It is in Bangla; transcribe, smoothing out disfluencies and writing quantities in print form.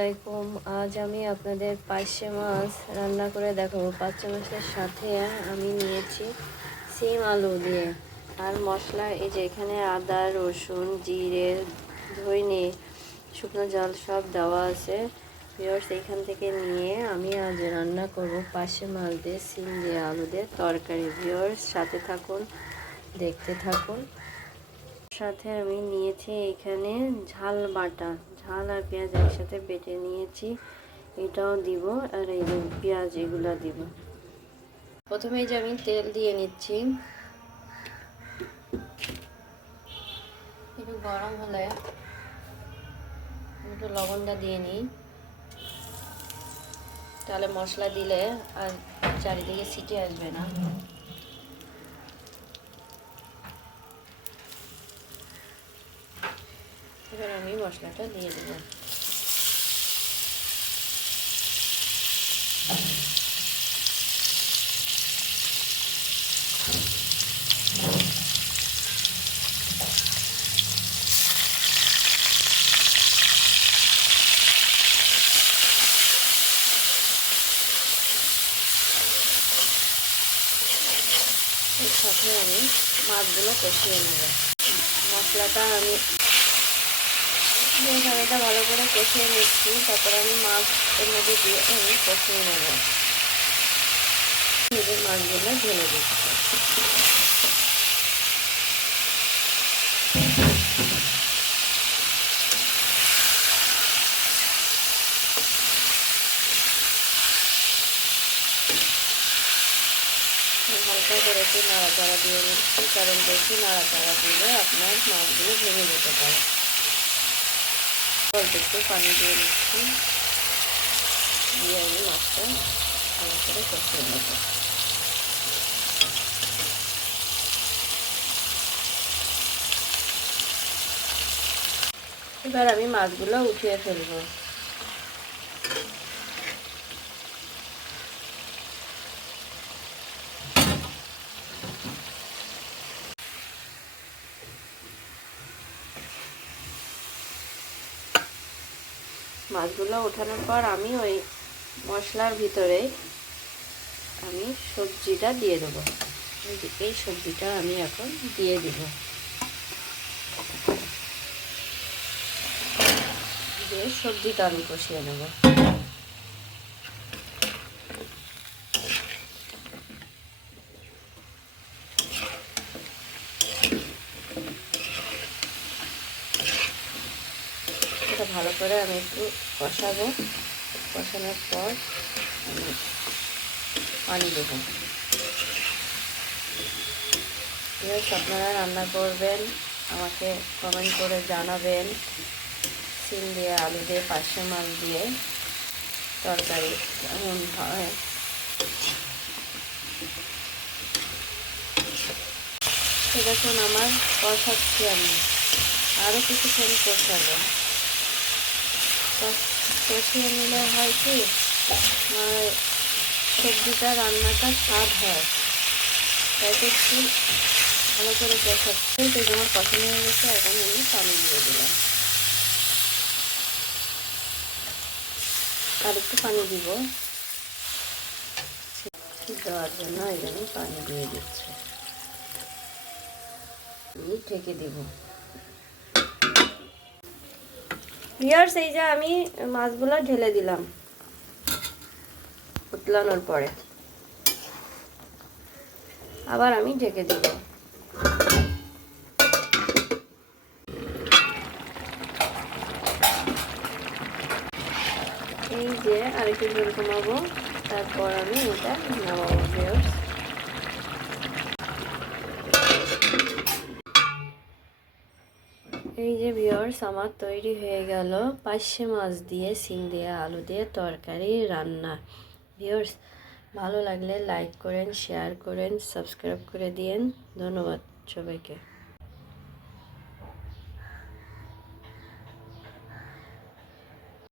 আলাইকুম। আজ আমি আপনাদের পার্শে মাছ রান্না করে দেখাবো। পার্শে মাছের সাথে আমি নিয়েছি সিম আলু দিয়ে আর মশলা। এই যে এখানে আদা, রসুন, জিরে, ধইনে, শুকনো জল সব দেওয়া আছে। ভিউয়ার্স, এইখান থেকে নিয়ে আমি আজ রান্না করব পার্শে মাছ দিয়ে সিম দিয়ে আলু দিয়ে তরকারি। ভিউয়ার্স, সাথে থাকুন, দেখতে থাকুন। সাথে আমি নিয়েছি এখানে ঝাল বাটা, ঝাল আর পেঁয়াজ একসাথে বেটে নিয়েছি, এটাও দিব। আর এই যে পেঁয়াজ, এগুলো দিব। প্রথমে যে আমি তেল দিয়ে নিচ্ছি, একটু গরম হলে একটু লবণটা দিয়ে নিই, তাহলে মশলা দিলে আর চারিদিকে সিটি আসবে না। এবার আমি মশলাটা দিয়ে দেবো। এর সাথে আমি মাছগুলো কষিয়ে নেব। মশলাটা আমি এটা ভালো করে কষিয়ে নিচ্ছি, তারপর আমি মাছ এর মধ্যে দিয়ে আমি কষিয়ে নেব। নিজের মাছগুলো ঢেলে দিচ্ছি। হালকা করে একটু নাড়াচাড়া দিয়ে নিচ্ছি, কারণ বেশি নাড়াচাড়া দিলে আপনার মাছগুলো ভেঙে যেতে পারে। অল্প একটু পানি দিয়ে নিচ্ছি, দিয়ে আমি মাছটা ভালো করে কষিয়ে নেব। এবার আমি মাছগুলো উঠিয়ে ফেলবো। মাছগুলো ওঠানোর পর আমি ওই মশলার ভিতরে আমি সবজিটা দিয়ে দেবো। এই সবজিটা আমি এখন দিয়ে দিব, দিয়ে সবজিটা আমি কষিয়ে নেব। এটা ভালো করে আমি একটু কষাবো। কষানোর পর আমি পানি দেবো। আপনারা রান্না করবেন, আমাকে কমেন্ট করে জানাবেন সিম দিয়ে আলু দিয়ে পার্শে মাছ দিয়ে তরকারি কেমন হয়। দেখুন আমার কষাচ্ছি, আমি আরও কিছুক্ষণ কষাবো। কষিয়ে নিলে হয় কি, সবজিটা রান্নাটা স্বাদ হয়। তাই তো একটু ভালো করে কষাচ্ছি। তো আমার কষানো হয়ে গেছে, এখন আমি পানি দিয়ে দিলাম। আর একটু পানি দিব দেওয়ার জন্য, এই জন্য পানি দিয়ে দিচ্ছি। আমি ঢেকে দেব। ভিউয়ার্স, এই যে আমি মাছগুলো ঢেলে দিলাম উতলানোর পরে, আবার আমি ঢেকে দিব। এই যে আরেকটু জল কমাবো, তারপর আমি এটা নামাবো। ভিউয়ার্স, এই যে ভিউয়ার্স, আমার তৈরি হয়ে গেল পার্শে মাছ দিয়ে সিম দিয়ে আলু দিয়ে তরকারি রান্না। ভিউয়ার্স, ভালো লাগলে লাইক করেন, শেয়ার করেন, সাবস্ক্রাইব করে দিয়েন। ধন্যবাদ সবাইকে।